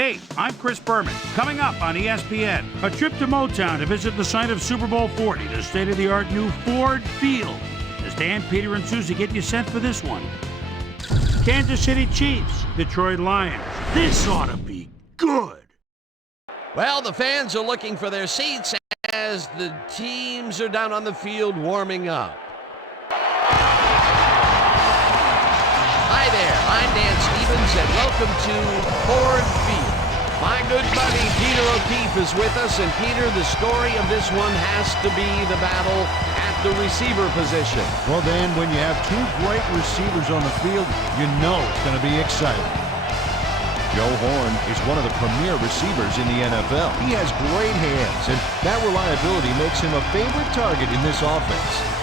Hey, I'm Chris Berman. Coming up on ESPN, a trip to Motown to visit the site of Super Bowl 40, the state-of-the-art new Ford Field. As Dan, Peter, and Susie get you set for this one. Kansas City Chiefs, Detroit Lions. This ought to be good. Well, the fans are looking for their seats as the teams are down on the field warming up. Hi there, I'm Dan Stevens, and welcome to Ford Field. My good buddy Peter O'Keefe is with us, and Peter, the story of this one has to be the battle at the receiver position. Well, Dan, when you have two great receivers on the field, you know it's going to be exciting. Joe Horn is one of the premier receivers in the NFL. He has great hands, and that reliability makes him a favorite target in this offense.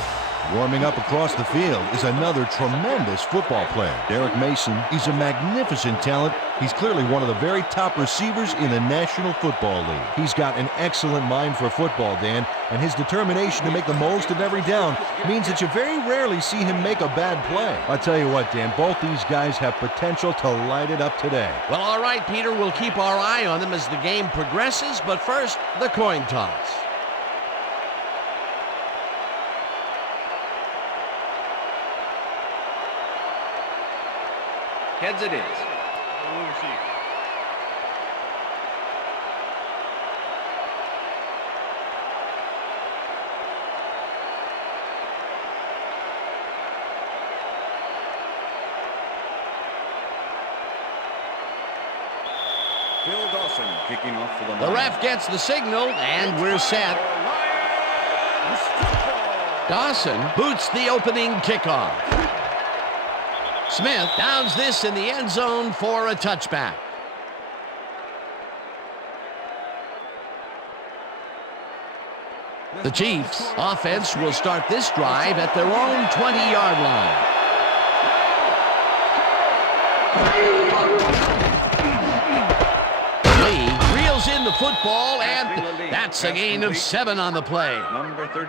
Warming up across the field is another tremendous football player. Derek Mason is a magnificent talent. He's clearly one of the very top receivers in the National Football League. He's got an excellent mind for football, Dan, and his determination to make the most of every down means that you very rarely see him make a bad play. I'll tell you what, Dan, both these guys have potential to light it up today. Well, all right, Peter, we'll keep our eye on them as the game progresses, but first, the coin toss. Heads it is. Phil Dawson kicking off for the The ref gets the signal, and we're set. Dawson boots the opening kickoff. Smith downs this in the end zone for a touchback. The Chiefs' offense will start this drive at their own 20-yard line. Lee reels in the football, and that's a gain of 7 on the play.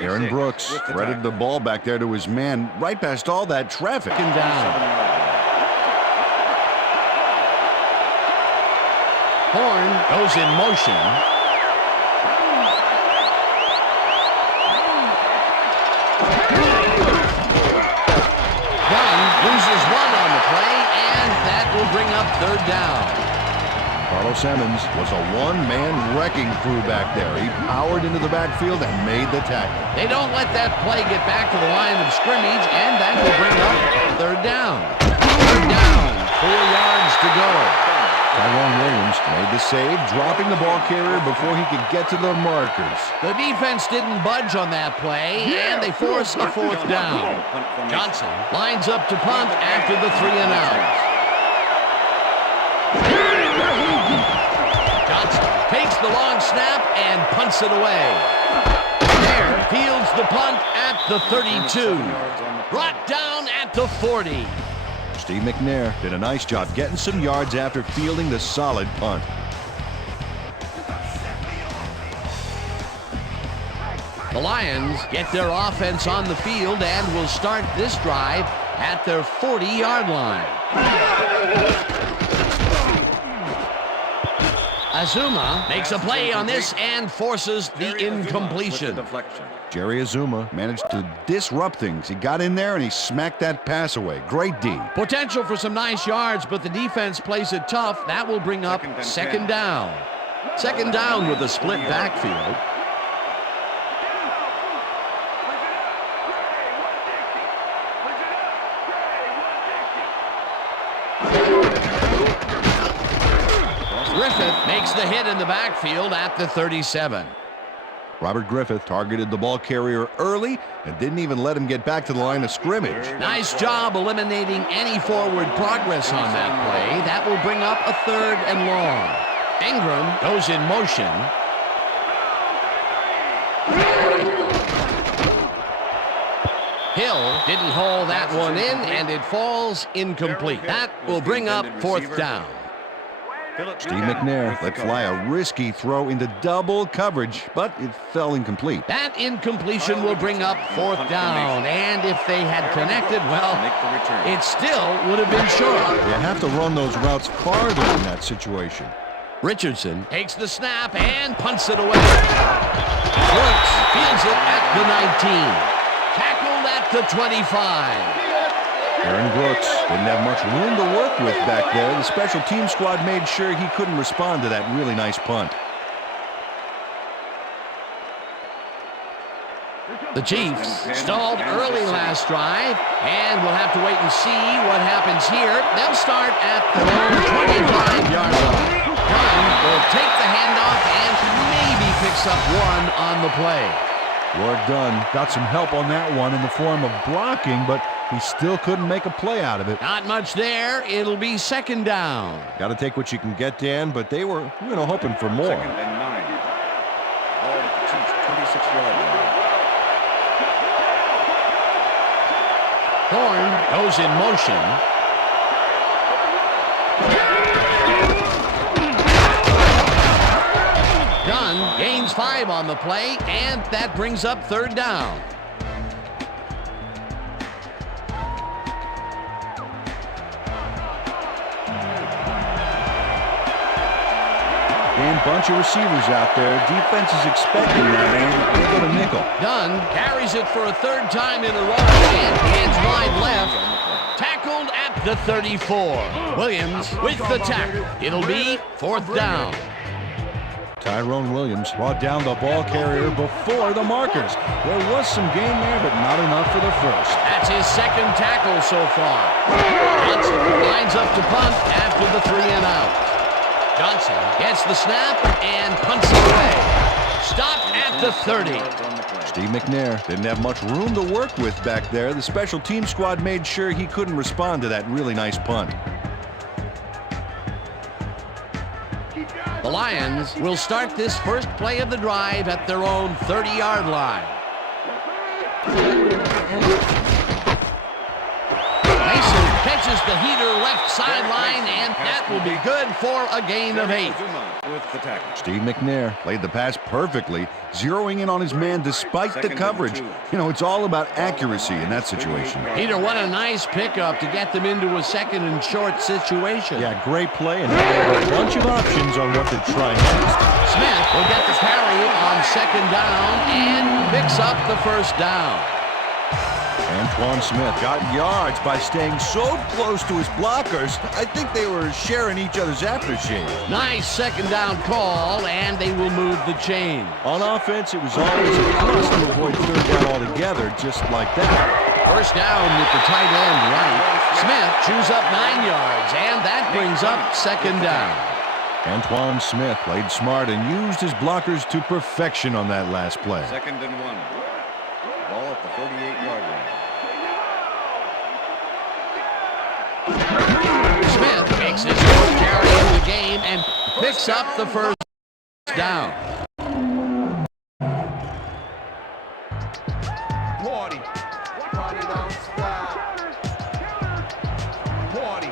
Aaron Brooks threaded the ball back there to his man right past all that traffic. And down. Horn goes in motion. Dunn loses 1 on the play, and that will bring up 3rd down. Carlos Emmons was a one-man wrecking crew back there. He powered into the backfield and made the tackle. They don't let that play get back to the line of scrimmage, and that will bring up 3rd down. 3rd down, 4 yards to go. Tyrone Williams made the save, dropping the ball carrier before he could get to the markers. The defense didn't budge on that play, and they force a 4th down. Johnson lines up to punt after the 3 and out. Johnson takes the long snap and punts it away. There fields the punt at the 32. Brought down at the 40. Steve McNair did a nice job getting some yards after fielding the solid punt. The Lions get their offense on the field and will start this drive at their 40-yard line. Azuma makes a play on this and forces the incompletion. Jerry Azuma managed to disrupt things. He got in there and he smacked that pass away. Great D. Potential for some nice yards, but the defense plays it tough. That will bring up 2nd down. 2nd down with a split backfield. Griffith makes the hit in the backfield at the 37. Robert Griffith targeted the ball carrier early and didn't even let him get back to the line of scrimmage. Nice job eliminating any forward progress on that play. That will bring up a 3rd and long. Ingram goes in motion. Hill didn't haul that one in, and it falls incomplete. That will bring up 4th down. Steve McNair let fly a risky throw into double coverage, but it fell incomplete. That incompletion will bring up 4th down, and if they had connected, well, it still would have been short. You have to run those routes farther in that situation. Richardson takes the snap and punts it away. Brooks fields it at the 19. Tackled at the 25. Aaron Brooks didn't have much room to work with back there. The special team squad made sure he couldn't respond to that really nice punt. The Chiefs stalled early last drive, and we'll have to wait and see what happens here. They'll start at the 25-yard line. Dunn will take the handoff and maybe picks up one on the play. Ward Dunn got some help on that one in the form of blocking, but he still couldn't make a play out of it. Not much there. It'll be second down. Got to take what you can get, Dan, but they were, hoping for more. Second and 9. All at the Chiefs' 26-yard line. Horn goes in motion. Dunn gains 5 on the play, and that brings up third down. And bunch of receivers out there. Defense is expecting that, and they go to nickel. Dunn carries it for a third time in a row and hands wide left. Tackled at the 34. Williams with the tackle. It'll be fourth down. Tyrone Williams brought down the ball carrier before the markers. There was some gain there, but not enough for the first. That's his second tackle so far. Johnson lines up to punt after the 3 and out. Johnson gets the snap and punts it away. Stopped at the 30. Steve McNair didn't have much room to work with back there. The special team squad made sure he couldn't respond to that really nice punt. The Lions will start this first play of the drive at their own 30-yard line. Mason catches the heater left sideline, and that will be good for a gain of 8. With the tackle. Steve McNair played the pass perfectly, zeroing in on his man despite the coverage. It's all about accuracy in that situation. Heater, what a nice pickup to get them into a second and short situation. Yeah, great play, and they have a bunch of options on what to try next. Smith will get the carry on second down and picks up the first down. Antoine Smith got yards by staying so close to his blockers. I think they were sharing each other's aftershave. Nice second down call, and they will move the chain. On offense, it was always a plus to avoid third down altogether, just like that. First down with the tight end right. Smith chews up 9 yards, and that brings up second down. Antoine Smith played smart and used his blockers to perfection on that last play. Second and 1. Ball at the 48-yard line. Smith makes his fourth carry in the game and picks up the first down. Party don't stop. Party.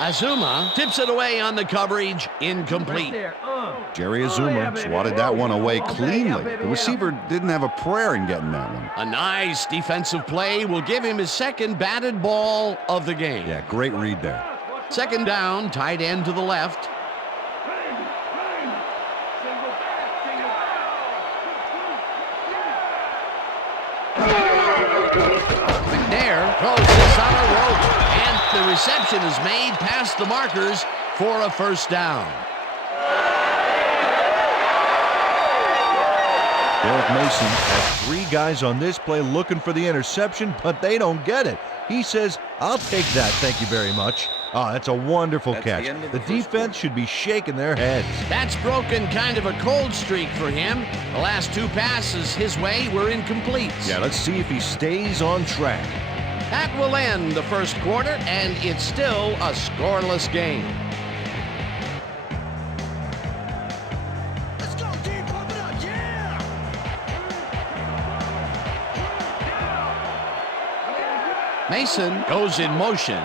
Azuma tips it away on the coverage, incomplete. Jerry Azuma swatted that one away cleanly. The receiver didn't have a prayer in getting that one. A nice defensive play will give him his second batted ball of the game. Yeah, great read there. Second down, tight end to the left. McNair throws this on a rope, and the reception is made past the markers for a first down. Derek Mason has 3 guys on this play looking for the interception, but they don't get it. He says, "I'll take that, thank you very much." Oh, that's a wonderful catch. The defense should be shaking their heads. That's broken kind of a cold streak for him. The last 2 passes his way were incomplete. Yeah, let's see if he stays on track. That will end the first quarter, and it's still a scoreless game. Let's go, team, pump it up, yeah! Mason goes in motion.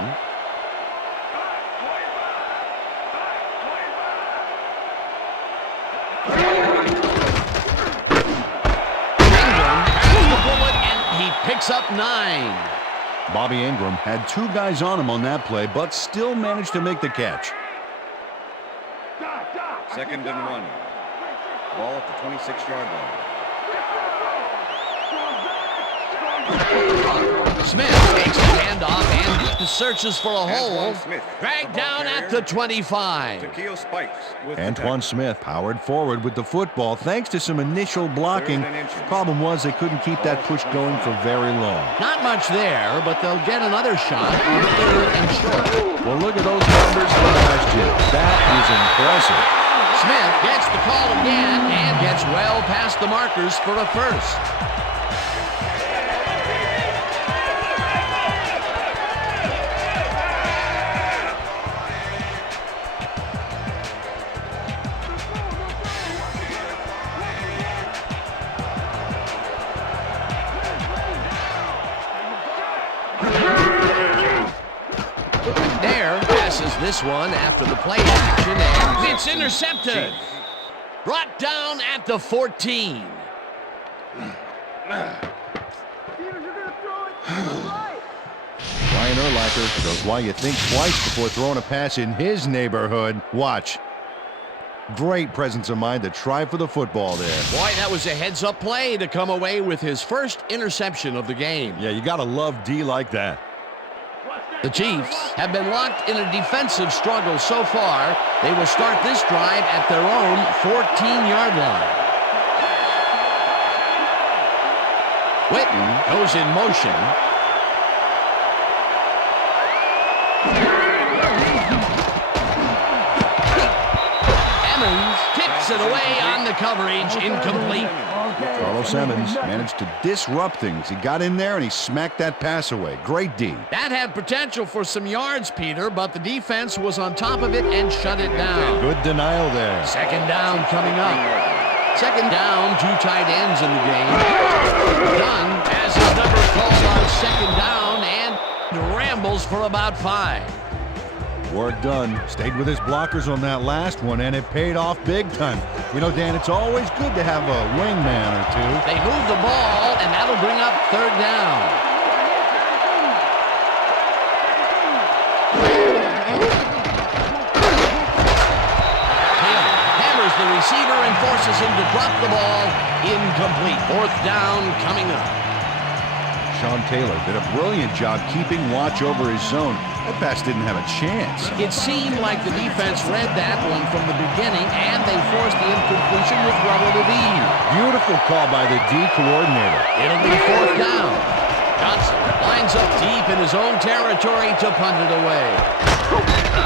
Ingram catches the bullet, and he picks up 9. Bobby Ingram had 2 guys on him on that play, but still managed to make the catch. 2nd and 1. Ball at the 26-yard line. Smith takes the handoff and searches for a hole. Dragged down at the 25. Takeo Spikes with the Antoine tackle. Smith powered forward with the football thanks to some initial blocking. 3rd and inches. Problem was they couldn't keep that push going for very long. Not much there, but they'll get another shot on 3rd and short. Well, look at those numbers from last year. That is impressive. Smith gets the call again and gets well past the markers for a first. McNair passes this one after the play action, and it's intercepted. Brought down at the 14. Ryan Urlacher shows why you think twice before throwing a pass in his neighborhood. Watch. Great presence of mind to try for the football there. Boy, that was a heads-up play to come away with his first interception of the game. Yeah, you gotta love D like that. The Chiefs have been locked in a defensive struggle so far. They will start this drive at their own 14-yard line. Witten goes in motion. Emmons tips it away on the coverage, incomplete. Carlos Emmons managed to disrupt things. He got in there and he smacked that pass away. Great D. That had potential for some yards, Peter, but the defense was on top of it and shut it down. Good denial there. 2nd down coming up. 2nd down, 2 tight ends in the game. Dunn has his number called on 2nd down and rambles for about 5. Work done. Stayed with his blockers on that last one, and it paid off big time. You know, Dan, it's always good to have a wingman or two. They move the ball, and that'll bring up 3rd down. Taylor hammers the receiver and forces him to drop the ball. Incomplete. 4th down coming up. Sean Taylor did a brilliant job keeping watch over his zone. That pass didn't have a chance. It seemed like the defense read that one from the beginning, and they forced the incompletion with relative ease. Beautiful call by the D coordinator. It'll be 4th down. Johnson lines up deep in his own territory to punt it away.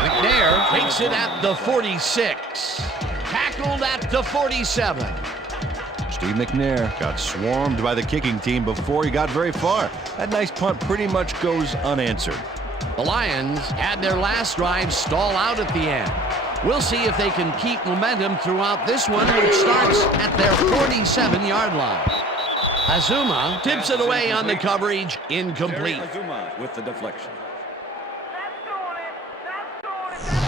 McNair takes it at the 46. Tackled at the 47. Steve McNair got swarmed by the kicking team before he got very far. That nice punt pretty much goes unanswered. The Lions had their last drive stall out at the end. We'll see if they can keep momentum throughout this one, which starts at their 47-yard line. Azuma tips it away on the coverage, incomplete. Jerry Azuma with the deflection.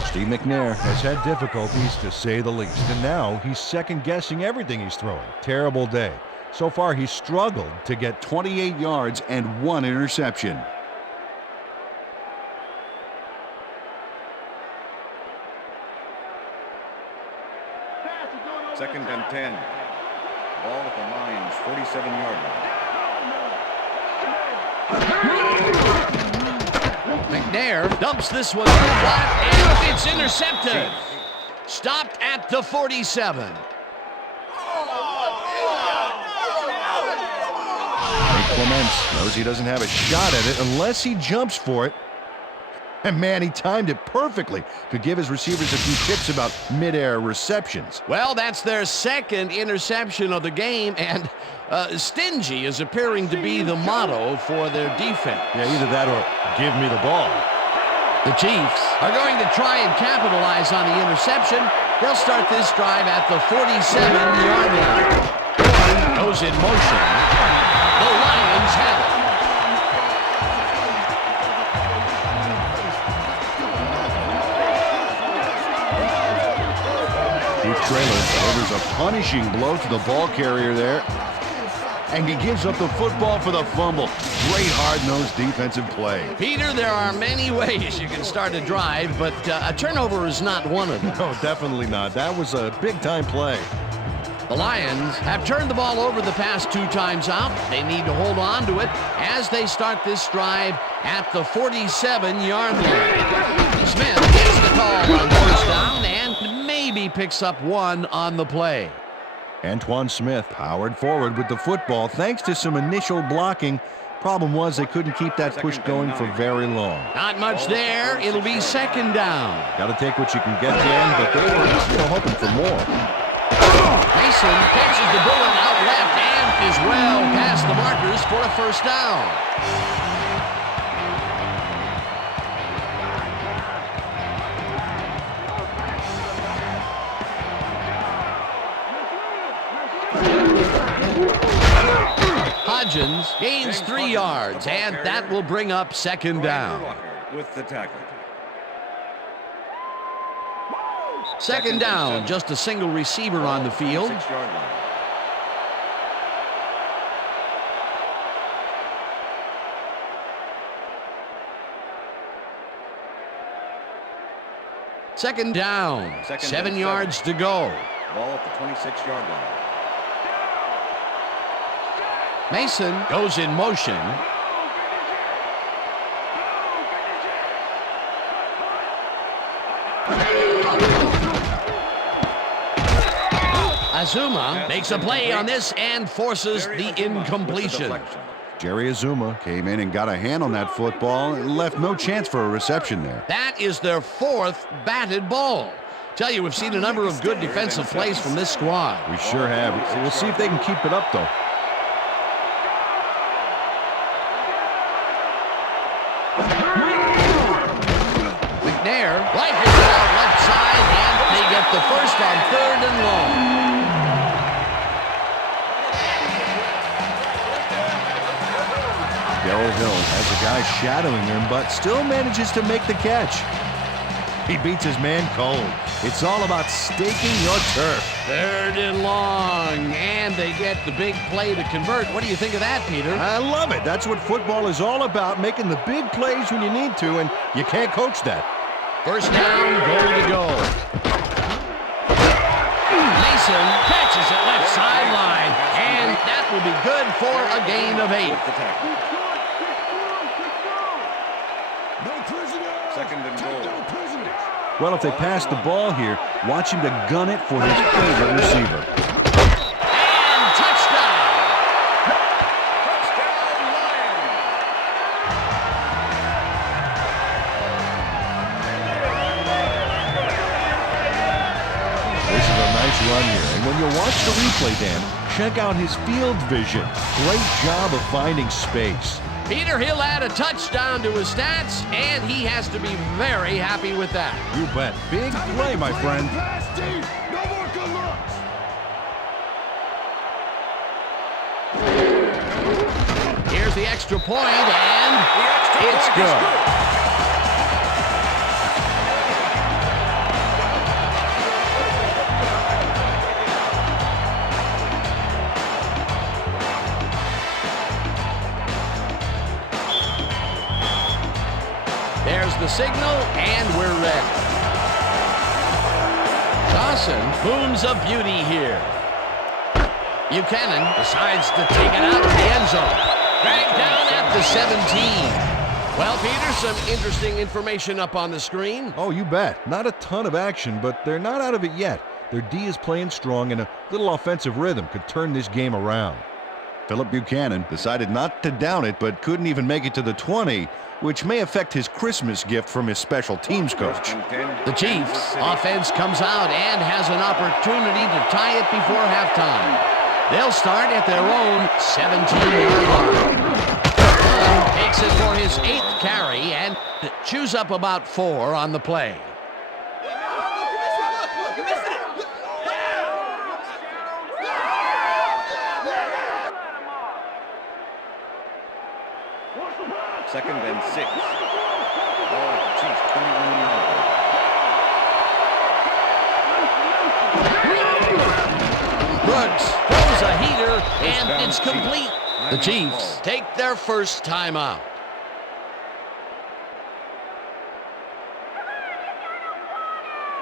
Steve McNair has had difficulties, to say the least, and now he's second-guessing everything he's throwing. Terrible day. So far, he's struggled to get 28 yards and 1 interception. Second and 10. Ball at the Lions' 47-yard line. McNair dumps this one through flat, and it's intercepted. Stopped at the 47. Nate Clements knows he doesn't have a shot at it unless he jumps for it. And man, he timed it perfectly. Could give his receivers a few tips about mid-air receptions. Well, that's their 2nd interception of the game, and stingy is appearing to be the motto for their defense. Yeah, either that or give me the ball. The Chiefs are going to try and capitalize on the interception. They'll start this drive at the 47-yard line. Warren goes in motion. The Lions have it. Trailer delivers a punishing blow to the ball carrier there. and he gives up the football for the fumble. Great hard-nosed defensive play. Peter, there are many ways you can start a drive, but a turnover is not one of them. No, definitely not. That was a big-time play. The Lions have turned the ball over the past 2 times out. They need to hold on to it as they start this drive at the 47-yard line. Smith gets the call on first down and maybe picks up 1 on the play. Antoine Smith powered forward with the football thanks to some initial blocking. Problem was they couldn't keep that push going for very long. Not much there. It'll be 2nd down. Got to take what you can get, Dan, but they were hoping for more. Mason catches the bullet out left and is well past the markers for a first down. Hodgins gains 3 yards, and that will bring up 2nd down. With the tackle. 2nd down, just a single receiver on the field. 6-yard line. Second down, 7 yards to go. Ball at the 26-yard line. Mason goes in motion. Azuma makes a play on this and forces the incompletion. Jerry Azuma came in and got a hand on that football and left no chance for a reception there. That is their 4th batted ball. Tell you, we've seen a number of good defensive plays from this squad. We sure have. We'll see if they can keep it up, though. McNair rifles it out left side, and they get the first on 3rd and long. Darrell Hill has a guy shadowing him, but still manages to make the catch. He beats his man cold. It's all about staking your turf. 3rd and long, and they get the big play to convert. What do you think of that, Peter? I love it. That's what football is all about, making the big plays when you need to, and you can't coach that. First down, goal to go. Mason catches it left sideline, and that will be good for a gain of 8. With the tackle. No prisoners. 2nd and goal. No prisoners. Well, if they pass the ball here, watch him to gun it for his favorite receiver. And touchdown! Touchdown, Lions! This is a nice run here, and when you watch the replay, Dan, check out his field vision. Great job of finding space. Peter, he'll add a touchdown to his stats, and he has to be very happy with that. You bet. Big play, my friend. Pass deep. No more good looks. Here's the extra point, and it's good. There's the signal, and we're ready. Dawson booms a beauty here. Buchanan decides to take it out of the end zone. Dragged down at the 17. Well, Peter, some interesting information up on the screen. Oh, you bet. Not a ton of action, but they're not out of it yet. Their D is playing strong, and a little offensive rhythm could turn this game around. Philip Buchanan decided not to down it, but couldn't even make it to the 20, which may affect his Christmas gift from his special teams coach. The Chiefs' offense comes out and has an opportunity to tie it before halftime. They'll start at their own 17-yard line. Dunn takes it for his 8th carry and chews up about 4 on the play. Second and 6. Ball at the Chiefs' 21-yard line. Brooks throws a heater, and Pass complete. The Chiefs take their first timeout.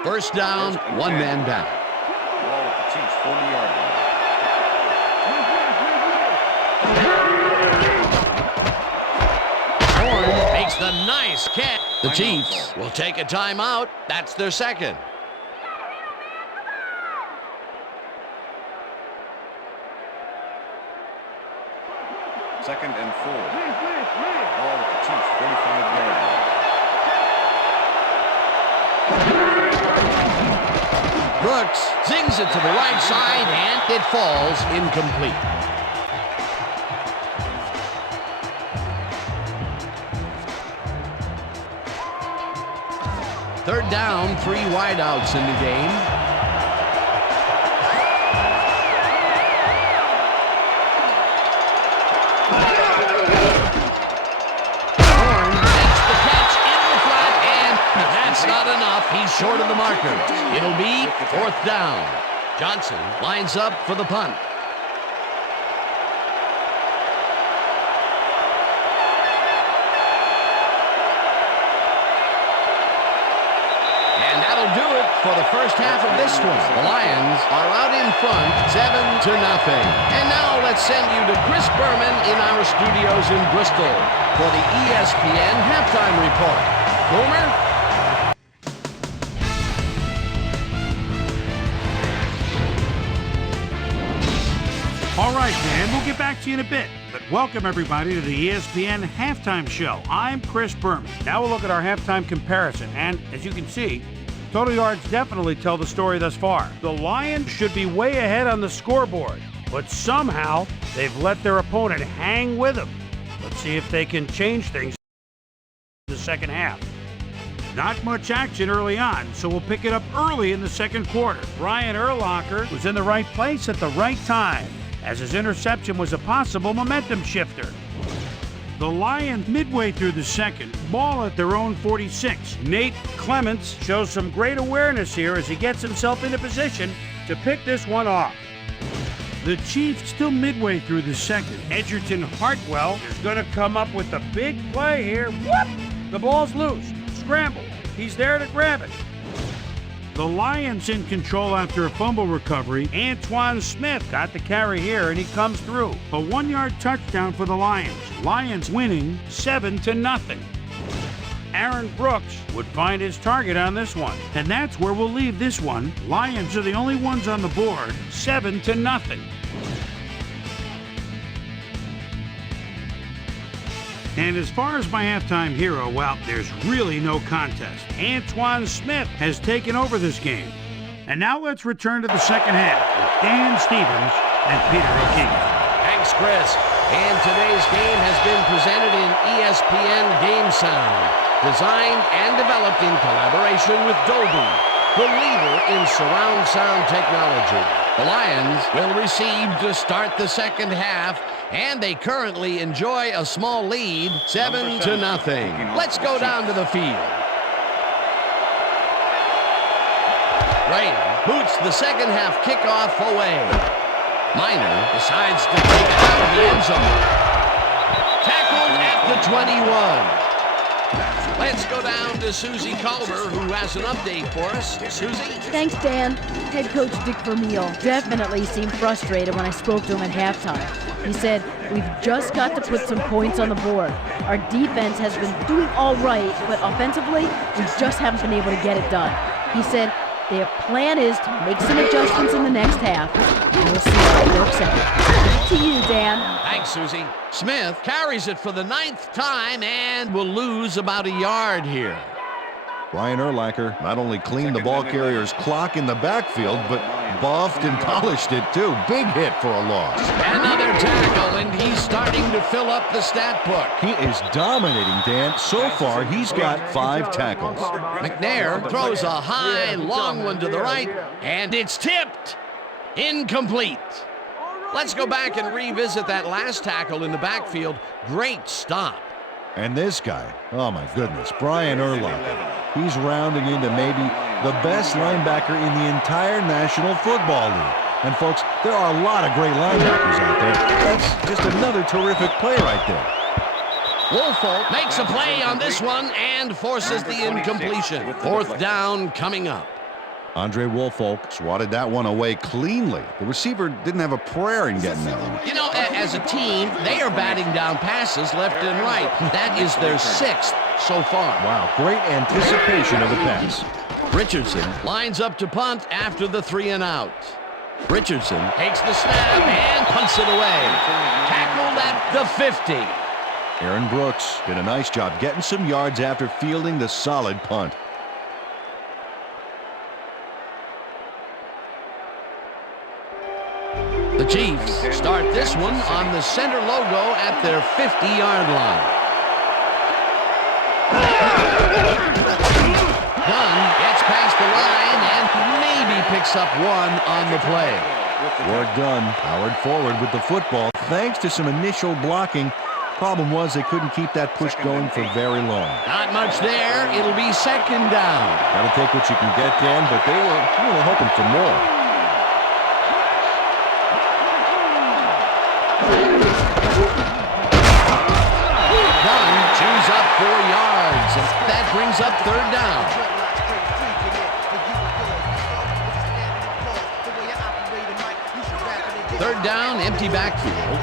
First down, one man down. Ball at the Chiefs' 40-yard line. Horn makes the nice catch. The Chiefs will take a timeout. That's their second. Second and 4. Ball at the Chiefs' 45-yard line. Brooks zings it to the right side, and it falls incomplete. Third down, 3 wideouts in the game. Horn makes the catch in the flat, and that's not enough. He's short of the marker. It'll be fourth down. Johnson lines up for the punt. And that'll do it for the first half of this one. The Lions are out in front, 7-0. And now let's send you to Chris Berman in our studios in Bristol for the ESPN Halftime Report. Boomer? All right, Dan, we'll get back to you in a bit. But welcome, everybody, to the ESPN Halftime Show. I'm Chris Berman. Now we'll look at our halftime comparison. And as you can see, total yards definitely tell the story thus far. The Lions should be way ahead on the scoreboard, but somehow they've let their opponent hang with them. Let's see if they can change things in the second half. Not much action early on, so we'll pick it up early in the second quarter. Brian Urlacher was in the right place at the right time, as his interception was a possible momentum shifter. The Lions, midway through the second, ball at their own 46. Nate Clements shows some great awareness here as he gets himself into position to pick this one off. The Chiefs still midway through the second. Edgerton Hartwell is going to come up with a big play here. Whoop! The ball's loose. Scramble. He's there to grab it. The Lions in control after a fumble recovery. Antoine Smith got the carry here, and he comes through. A 1-yard touchdown for the Lions. Lions winning 7-0. Aaron Brooks would find his target on this one. And that's where we'll leave this one. Lions are the only ones on the board, 7-0. And as far as my halftime hero, well, there's really no contest. Antoine Smith has taken over this game. And now let's return to the second half with Dan Stevens and Peter O'Keefe. Thanks, Chris. And today's game has been presented in ESPN Game Sound, designed and developed in collaboration with Dolby, the leader in surround sound technology. The Lions will receive to start the second half, and they currently enjoy a small lead, 7-0. Let's go down to the field. Rain boots the second half kickoff away. Miner decides to take it out of the end zone. Tackled at the 21. Let's go down to Susie Culver, who has an update for us. Susie? Thanks, Dan. Head coach Dick Vermeil definitely seemed frustrated when I spoke to him at halftime. He said, "We've just got to put some points on the board. Our defense has been doing all right, but offensively, we just haven't been able to get it done." He said, "Their plan is to make some adjustments in the next half, and we'll see how it works out." Back to you, Dan. Thanks, Susie. Smith carries it for the 9th time and will lose about a yard here. Brian Urlacher not only cleaned the ball carrier's clock in the backfield, but buffed and polished it too. Big hit for a loss. Another tackle, and he's starting to fill up the stat book. He is dominating, Dan. So far, he's got 5 tackles. McNair throws a high, long one to the right, and it's tipped. Incomplete. Let's go back and revisit that last tackle in the backfield. Great stop. And this guy, oh my goodness, Brian Urlacher. He's rounding into maybe the best linebacker in the entire National Football League. And folks, there are a lot of great linebackers out there. That's just another terrific play right there. Woolfolk makes a play on this one and forces the incompletion. Fourth down coming up. Andre Woolfolk swatted that one away cleanly. The receiver didn't have a prayer in getting that one. You know, as a team, they are batting down passes left and right. That is their 6th so far. Wow, great anticipation of the pass. Richardson lines up to punt after the 3 and out. Richardson takes the snap and punts it away. Tackled at the 50. Aaron Brooks did a nice job getting some yards after fielding the solid punt. The Chiefs start this one on the center logo at their 50-yard line. Dunn gets past the line and maybe picks up 1 on the play. Work done. Powered forward with the football thanks to some initial blocking. Problem was they couldn't keep that push going for very long. Not much there. It'll be 2nd down. Gotta take what you can get, Dan, but they were hoping for more. Dunn chews up 4 yards, and that brings up 3rd down. Third down, empty backfield.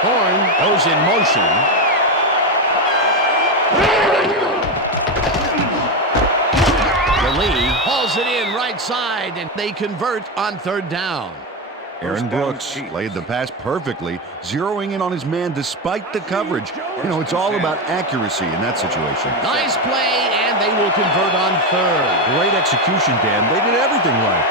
Horn goes in motion. Lee hauls it in right side, and they convert on 3rd down. Aaron Brooks laid the pass perfectly, zeroing in on his man despite the coverage. You know, it's all about accuracy in that situation. Nice play, and they will convert on 3rd. Great execution, Dan. They did everything right.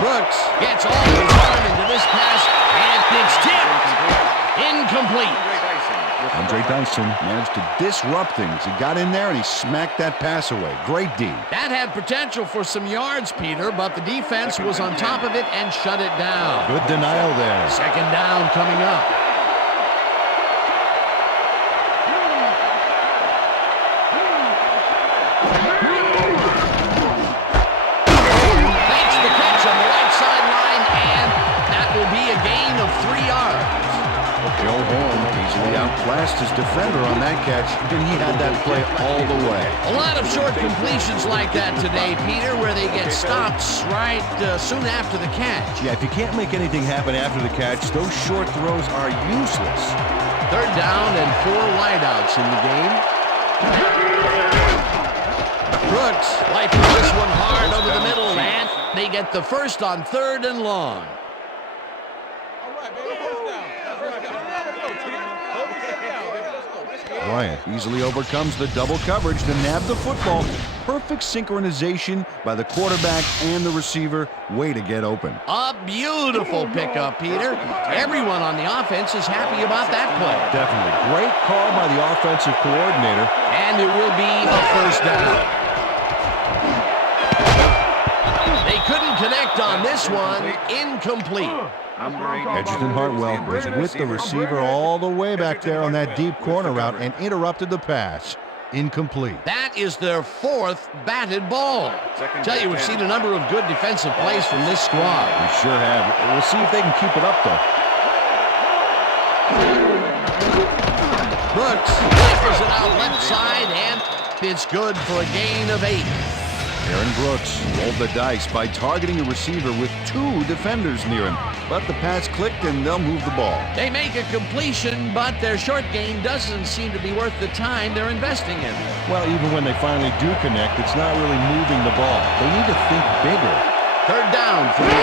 Brooks gets all the arm into this pass, and it's tipped. Incomplete. Andre Dyson managed to disrupt things. He got in there and he smacked that pass away. Great D. That had potential for some yards, Peter, but the defense was on top of it and shut it down. Good denial there. 2nd down coming up. Makes the catch on the right sideline, and that will be a gain of 3 yards. Joe Horn easily outclassed his defender on that catch, and he had that play all the way. A lot of short completions like that today, Peter, where they get stopped right soon after the catch. Yeah, if you can't make anything happen after the catch, those short throws are useless. 3rd down and 4 wideouts in the game. Brooks wiping this one hard over the middle, and they get the first on 3rd and long. Bryant easily overcomes the double coverage to nab the football. Perfect synchronization by the quarterback and the receiver. Way to get open. A beautiful pickup, Peter. Everyone on the offense is happy about that play. Definitely. Great call by the offensive coordinator. And it will be a 1st down. They couldn't connect on this one. Incomplete. Edgerton Hartwell was with the receiver all the way back there on that deep corner route and interrupted the pass. Incomplete. That is their 4th batted ball. Tell you, we've seen a number of good defensive plays from this squad. We sure have. We'll see if they can keep it up, though. Brooks rifles it out left side, and it's good for a gain of 8. Aaron Brooks rolled the dice by targeting a receiver with 2 defenders near him. But the pass clicked and they'll move the ball. They make a completion, but their short gain doesn't seem to be worth the time they're investing in. Well, even when they finally do connect, it's not really moving the ball. They need to think bigger. 3rd down for the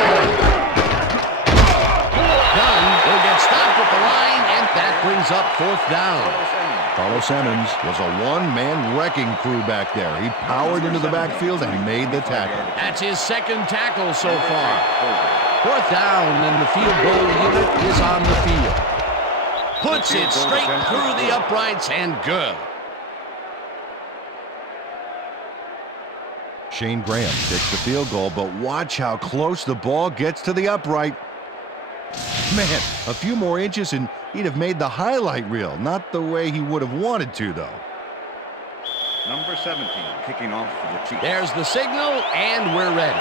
Dunn will get stopped at the line, and that brings up 4th down. Carlos Emmons was a one-man wrecking crew back there. He powered into the backfield and made the tackle. That's his 2nd tackle so far. 4th down, and the field goal unit is on the field. Puts it straight through the uprights, and good. Shane Graham takes the field goal, but watch how close the ball gets to the upright. Man, a few more inches and he'd have made the highlight reel. Not the way he would have wanted to, though. Number 17 kicking off for the Chiefs. There's the signal, and we're ready.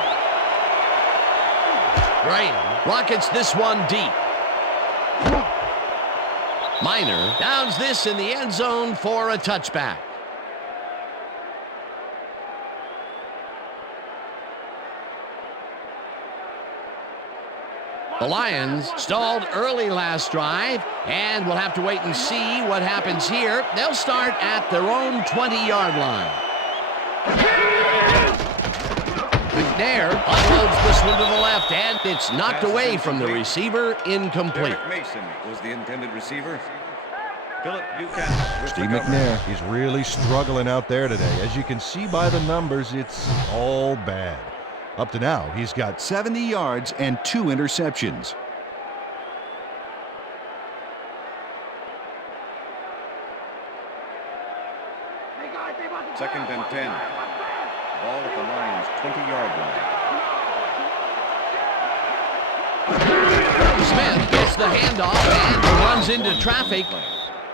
Graham rockets this one deep. Minor downs this in the end zone for a touchback. The Lions stalled early last drive, and we'll have to wait and see what happens here. They'll start at their own 20-yard line. McNair unloads this one to the left, and it's knocked away from the receiver, incomplete. Derek Mason was the intended receiver. Philip Buchanan with Steve the cover. McNair is really struggling out there today. As you can see by the numbers, it's all bad. Up to now, he's got 70 yards and 2 interceptions. Second and 10. Ball at the Lions' 20-yard line. Smith gets the handoff and runs into traffic.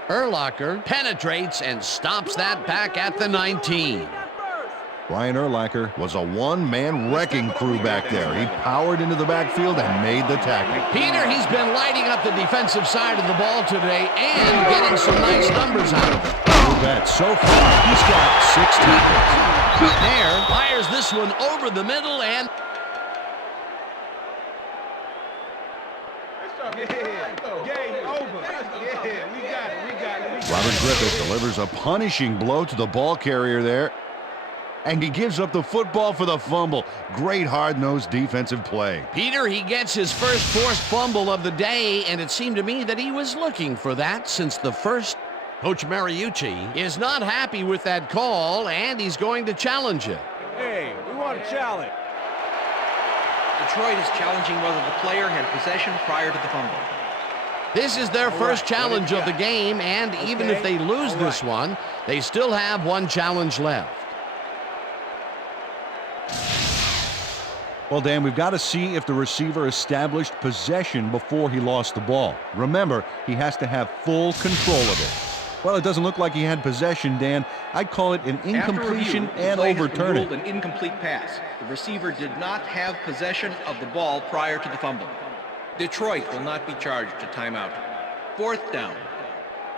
Urlacher penetrates and stops that back at the 19. Brian Urlacher was a one-man wrecking crew back there. He powered into the backfield and made the tackle. Peter, he's been lighting up the defensive side of the ball today and getting some nice numbers out of it. You bet. So far, he's got 6 tackles. McNair fires this one over the middle and Robert Griffith delivers a punishing blow to the ball carrier there. And he gives up the football for the fumble. Great hard-nosed defensive play. Peter, he gets his first forced fumble of the day, and it seemed to me that he was looking for that since the first. Coach Mariucci is not happy with that call, and he's going to challenge it. Hey, we want a challenge. Detroit is challenging whether the player had possession prior to the fumble. This is their first challenge of the game, and even if they lose this one, they still have one challenge left. Well, Dan, we've got to see if the receiver established possession before he lost the ball. Remember, he has to have full control of it. Well, it doesn't look like he had possession, Dan. I'd call it an incompletion and overturn it. An incomplete pass. The receiver did not have possession of the ball prior to the fumble. Detroit will not be charged a timeout. 4th down.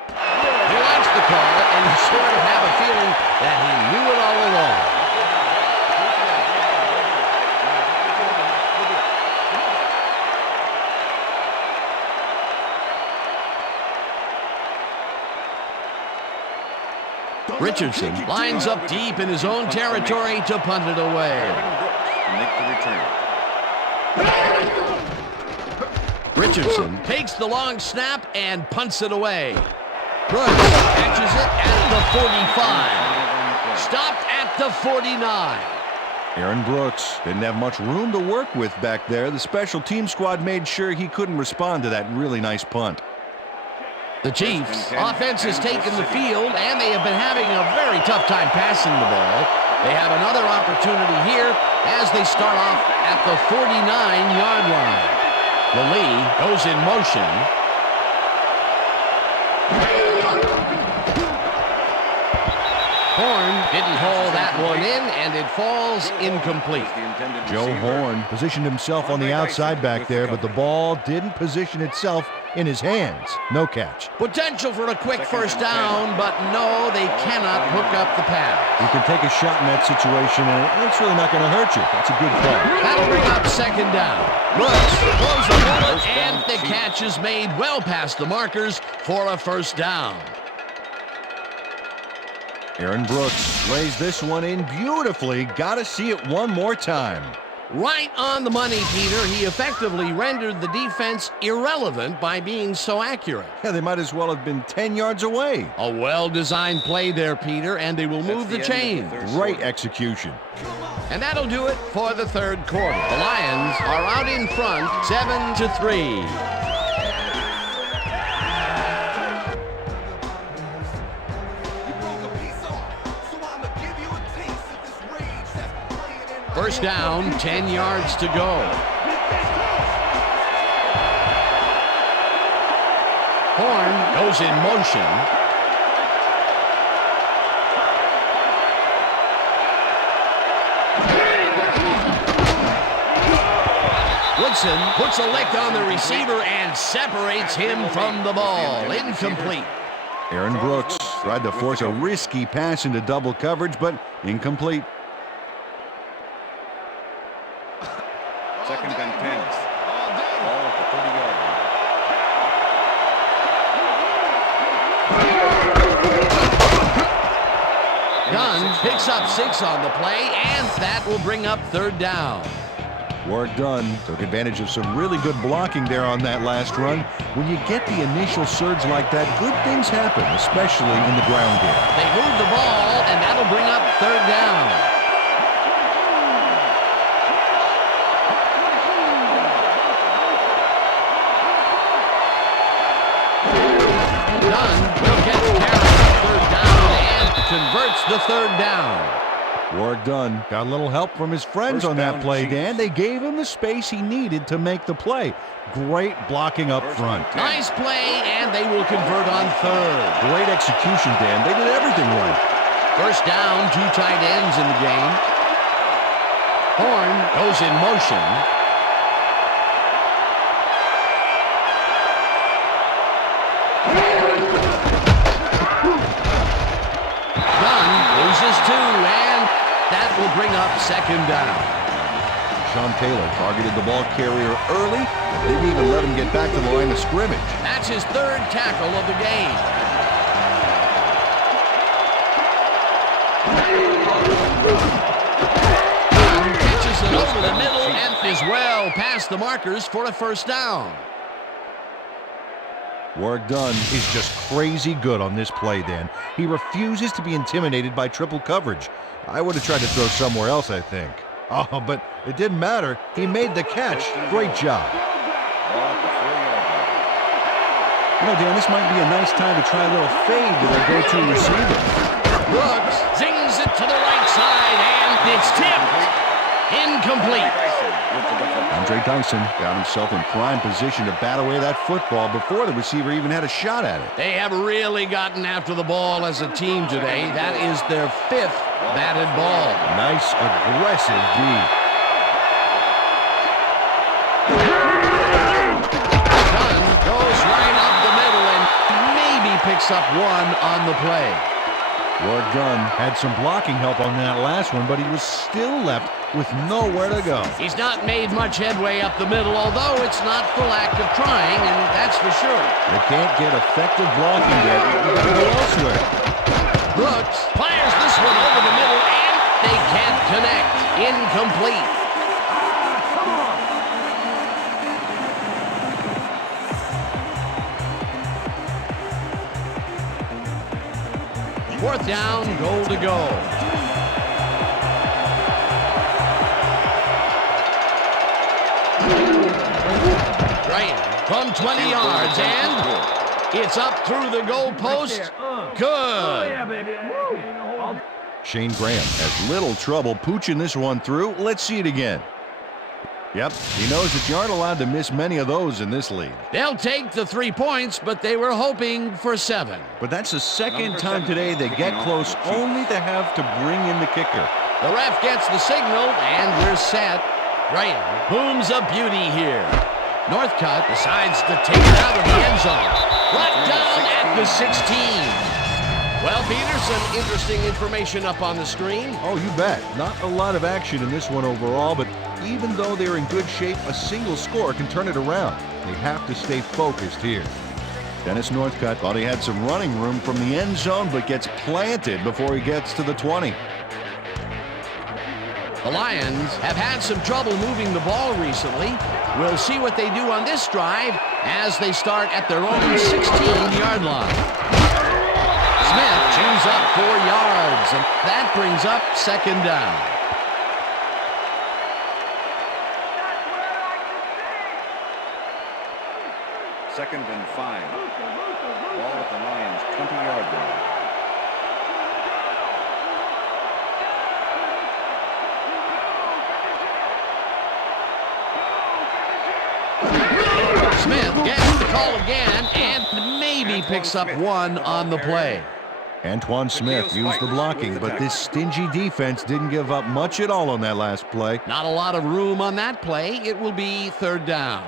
He likes the call, and you sort of have a feeling that he knew it all along. Richardson lines up deep in his own territory to punt it away. To make the return. Richardson takes the long snap and punts it away. Brooks catches it at the 45. Stopped at the 49. Aaron Brooks didn't have much room to work with back there. The special team squad made sure he couldn't respond to that really nice punt. The Chiefs' offense has taken the field, and they have been having a very tough time passing the ball. They have another opportunity here as they start off at the 49-yard line. Lee goes in motion. Horn didn't haul that one in, and it falls incomplete. Joe Horn positioned himself on the outside back there, but the ball didn't position itself in his hands. No catch. Potential for a quick first down, but no, they cannot hook up the pass. You can take a shot in that situation, and it's really not going to hurt you. That's a good call. That'll bring up 2nd down. Brooks throws the bullet, and the catch is made well past the markers for a first down. Aaron Brooks lays this one in beautifully. Got to see it one more time. Right on the money, Peter. He effectively rendered the defense irrelevant by being so accurate. Yeah, they might as well have been 10 yards away. A well-designed play there, Peter, and they will move the chains. Great execution. And that'll do it for the 3rd quarter. The Lions are out in front, 7-3. First down, 10 yards to go. Horn goes in motion. Woodson puts a lick on the receiver and separates him from the ball. Incomplete. Aaron Brooks tried to force a risky pass into double coverage, but incomplete. Second and 10. Ball at the 30-yard line. Dunn picks up 6 on the play, and that will bring up third down. Work done. Took advantage of some really good blocking there on that last run. When you get the initial surge like that, good things happen, especially in the ground game. They move the ball, and that'll bring up third down. Dunn will get carried on third down and converts the third down. Work done. Got a little help from his friends on that play, Dan. They gave him the space he needed to make the play. Great blocking up front. Nice play, and they will convert on third. Great execution, Dan. They did everything right. First down, 2 tight ends in the game. Horn goes in motion. Dunn loses 2, and that will bring up second down. Sean Taylor targeted the ball carrier early, but didn't even let him get back to the line of scrimmage. That's his third tackle of the game. Dunn catches it over the middle and is well past the markers for a first down. Work done is just crazy good on this play, Dan. He refuses to be intimidated by triple coverage. I would have tried to throw somewhere else, I think. Oh, but it didn't matter. He made the catch. Great job. You know, Dan, this might be a nice time to try a little fade to their go-to receiver. Brooks zings it to the right side, and it's tipped. Incomplete. Andre Dyson got himself in prime position to bat away that football before the receiver even had a shot at it. They have really gotten after the ball as a team today. That is their 5th batted ball. Nice, aggressive D. Dunn goes right up the middle and maybe picks up 1 on the play. Work done. Had some blocking help on that last one, but he was still left with nowhere to go. He's not made much headway up the middle, although it's not for lack of trying, and that's for sure. They can't get effective blocking yet. They gotta go elsewhere. Brooks fires this one over the middle, and they can't connect. Incomplete. Fourth down, goal to go. Graham from 20 yards, and it's up through the goalpost. Good. Shane Graham has little trouble pooching this one through. Let's see it again. Yep, he knows that you aren't allowed to miss many of those in this league. They'll take the 3 points, but they were hoping for 7. But that's the second time today they get close, only to have to bring in the kicker. The ref gets the signal, and we're set. Graham booms a beauty here. Northcutt decides to take it out of the end zone. Brought down at the 16. Well, Peter, some interesting information up on the screen. Oh, you bet. Not a lot of action in this one overall, but even though they're in good shape, a single score can turn it around. They have to stay focused here. Dennis Northcutt thought he had some running room from the end zone, but gets planted before he gets to the 20. The Lions have had some trouble moving the ball recently. We'll see what they do on this drive as they start at their own 16-yard line. Smith chews up 4 yards, and that brings up second down. Second and 5. Ball at the Lions' 20-yard line. Smith gets the call again, and maybe picks up one on the play. Antoine Smith used the blocking, but this stingy defense didn't give up much at all on that last play. Not a lot of room on that play. It will be third down.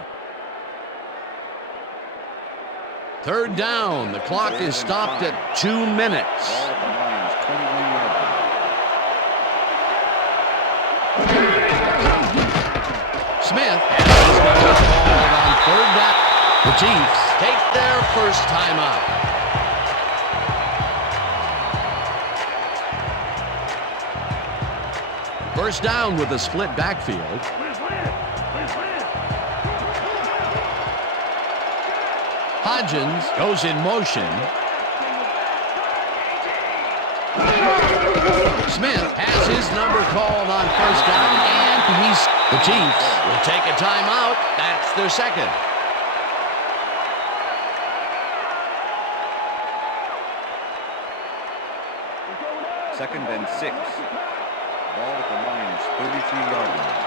Third down. The clock is stopped at 2 minutes. Ball at the Lions' 21-yard line. Smith has his number called on third down. The Chiefs take their first timeout. First down with a split backfield. Hodgins goes in motion. Smith has his number called on first down, and the Chiefs will take a timeout. That's their second. Second and 6. Ball at the Lions' 33-yard line.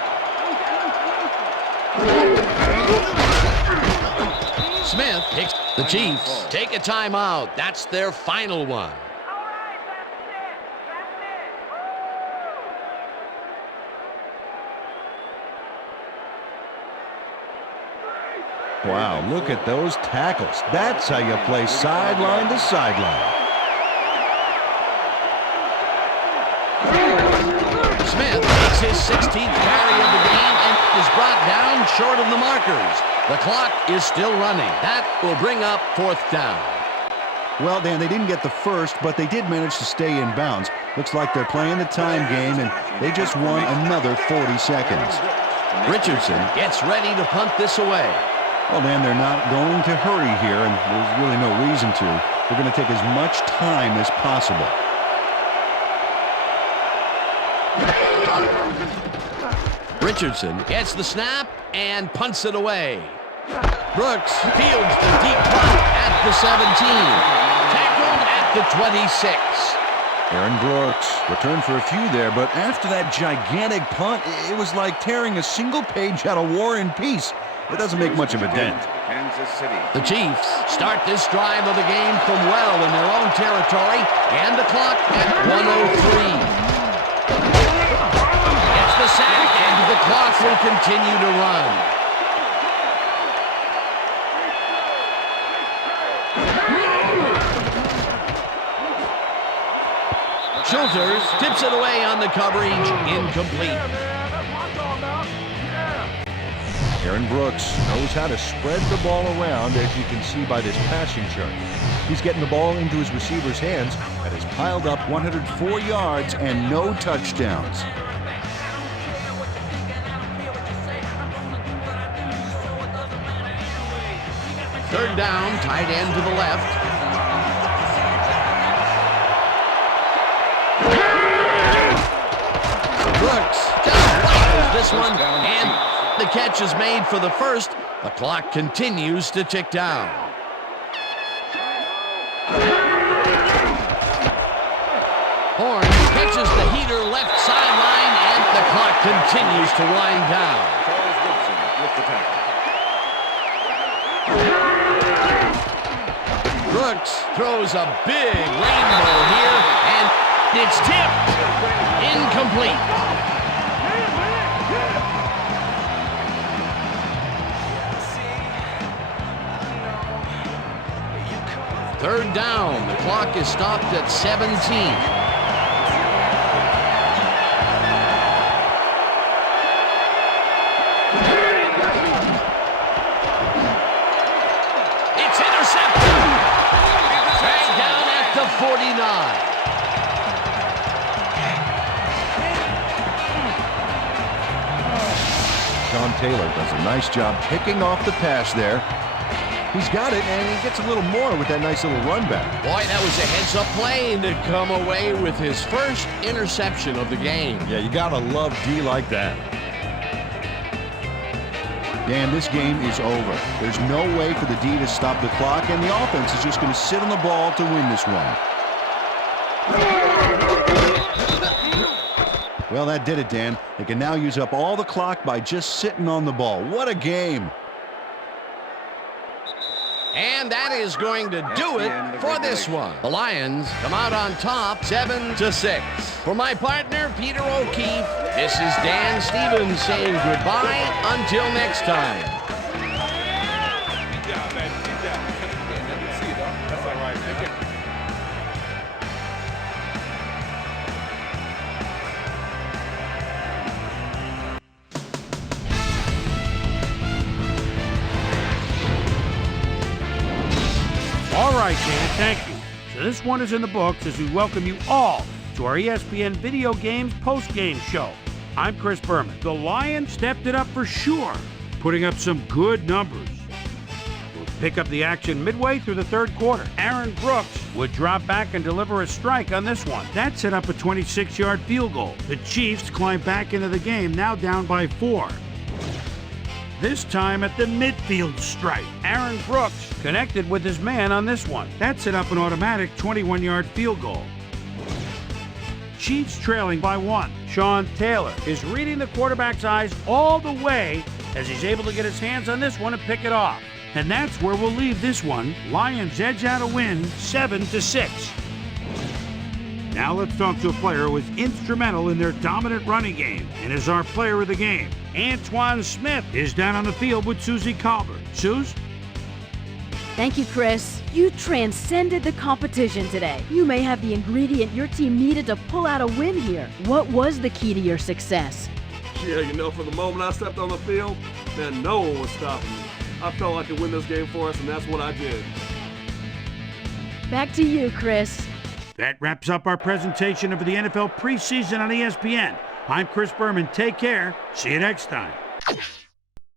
Smith takes the Chiefs. Take a timeout. That's their final one. Wow, look at those tackles. That's how you play sideline to sideline. Smith makes his 16th carry of the game and is brought down short of the markers. The clock is still running. That will bring up fourth down. Well, Dan, they didn't get the first, but they did manage to stay in bounds. Looks like they're playing the time game, and they just won another 40 seconds. Richardson gets ready to punt this away. Well, Dan, they're not going to hurry here, and there's really no reason to. They're going to take as much time as possible. Richardson gets the snap and punts it away. Brooks fields the deep punt at the 17. Tackled at the 26. Aaron Brooks returned for a few there, but after that gigantic punt, it was like tearing a single page out of War and Peace. It doesn't make much of a dent. Kansas City. The Chiefs start this drive of the game from well in their own territory, and the clock at 1:03. Gets the sack, and the clock will continue to run. Schulters tips it away on the coverage, incomplete. Aaron Brooks knows how to spread the ball around, as you can see by this passing chart. He's getting the ball into his receiver's hands and has piled up 104 yards and no touchdowns. Third down, tight end to the left. Brooks does this one, and the catch is made for the first. The clock continues to tick down. Horn catches the heater left sideline, and the clock continues to wind down. Charles Woodson with the tackle. Brooks throws a big rainbow here, and it's tipped. Incomplete. Third down. The clock is stopped at 17. It's intercepted. Dragged down at the 49. Sean Taylor does a nice job picking off the pass there. He's got it, and he gets a little more with that nice little run back. Boy, that was a heads-up play to come away with his first interception of the game. Yeah, you gotta love D like that. Dan, this game is over. There's no way for the D to stop the clock, and the offense is just going to sit on the ball to win this one. Well, that did it, Dan. They can now use up all the clock by just sitting on the ball. What a game. And that is going to do it for this one. The Lions come out on top 7-6. For my partner, Peter O'Keefe, this is Dan Stevens saying goodbye until next time. Good job, man. Good job. Yeah, see you, though. That's all right, man. All right, Dan, thank you. So this one is in the books as we welcome you all to our ESPN Video Games post-game show. I'm Chris Berman. The Lions stepped it up for sure, putting up some good numbers. We'll pick up the action midway through the third quarter. Aaron Brooks would drop back and deliver a strike on this one. That set up a 26-yard field goal. The Chiefs climb back into the game, now down by 4. This time at the midfield stripe. Aaron Brooks connected with his man on this one. That set up an automatic 21-yard field goal. Chiefs trailing by 1. Sean Taylor is reading the quarterback's eyes all the way as he's able to get his hands on this one and pick it off. And that's where we'll leave this one. Lions edge out a win 7-6. Now let's talk to a player who was instrumental in their dominant running game and is our player of the game. Antoine Smith is down on the field with Susie Colbert. Suze? Thank you, Chris. You transcended the competition today. You may have the ingredient your team needed to pull out a win here. What was the key to your success? Yeah, you know, from the moment I stepped on the field, man, no one was stopping me. I felt I could win this game for us, and that's what I did. Back to you, Chris. That wraps up our presentation of the NFL preseason on ESPN. I'm Chris Berman. Take care. See you next time.